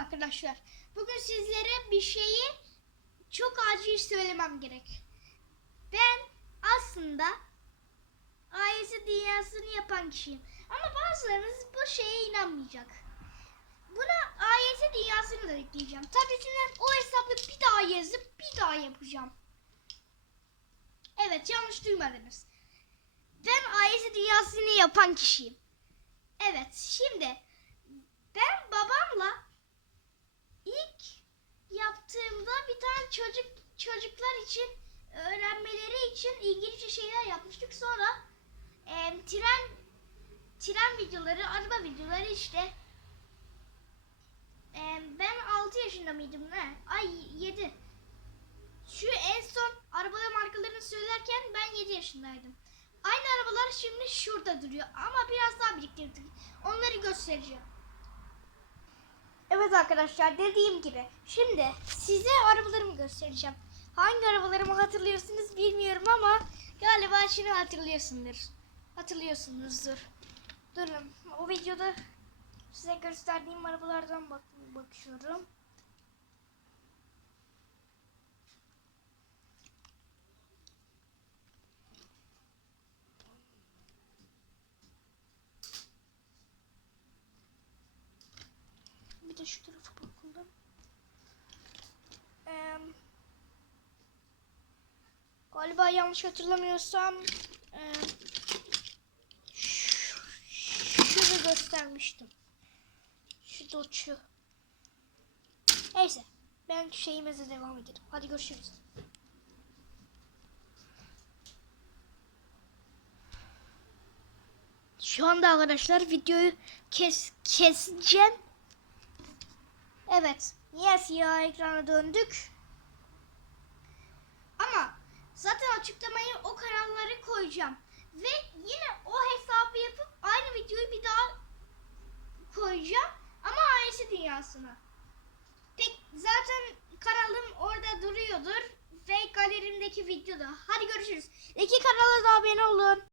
arkadaşlar. Bugün sizlere bir şeyi çok acil söylemem gerek. Ben aslında AYS dünyasını yapan kişiyim. Ama bazılarınız bu şeye inanmayacak. Buna AYS dünyasını da yükleyeceğim. Tabletinden o hesabı bir daha yazıp bir daha yapacağım. Evet yanlış duymadınız. Ben AYS dünyasını yapan kişiyim. Evet şimdi ben babamla çocuk çocuklar için öğrenmeleri için İngilizce şeyler yapmıştık. Sonra e, tren tren videoları, araba videoları işte. E, ben 6 yaşında mıydım ne? Ay 7. Şu en son arabaların markalarını söylerken ben 7 yaşındaydım. Aynı arabalar şimdi şurada duruyor ama biraz daha biriktirdik. Onları göstereceğim. Evet arkadaşlar dediğim gibi şimdi size arabalarımı göstereceğim. Hangi arabalarımı hatırlıyorsunuz bilmiyorum ama galiba şimdi hatırlıyorsundur. Hatırlıyorsunuzdur. Durun o videoda size gösterdiğim arabalardan bak bakıyorum. Bir de şu tarafa bakalım. Ee, galiba yanlış hatırlamıyorsam şu- şunu göstermiştim. Şu doçu. Neyse. Ben şeyimize devam edelim. Hadi görüşürüz. Şu anda arkadaşlar videoyu kes keseceğim. Evet. Niye siyah ekrana döndük? Ama zaten açıklamayı o kanalları koyacağım. Ve yine o hesabı yapıp aynı videoyu bir daha koyacağım. Ama ailesi dünyasına. Tek, zaten kanalım orada duruyordur. Ve galerimdeki videoda. Hadi görüşürüz. İki kanala da abone olun.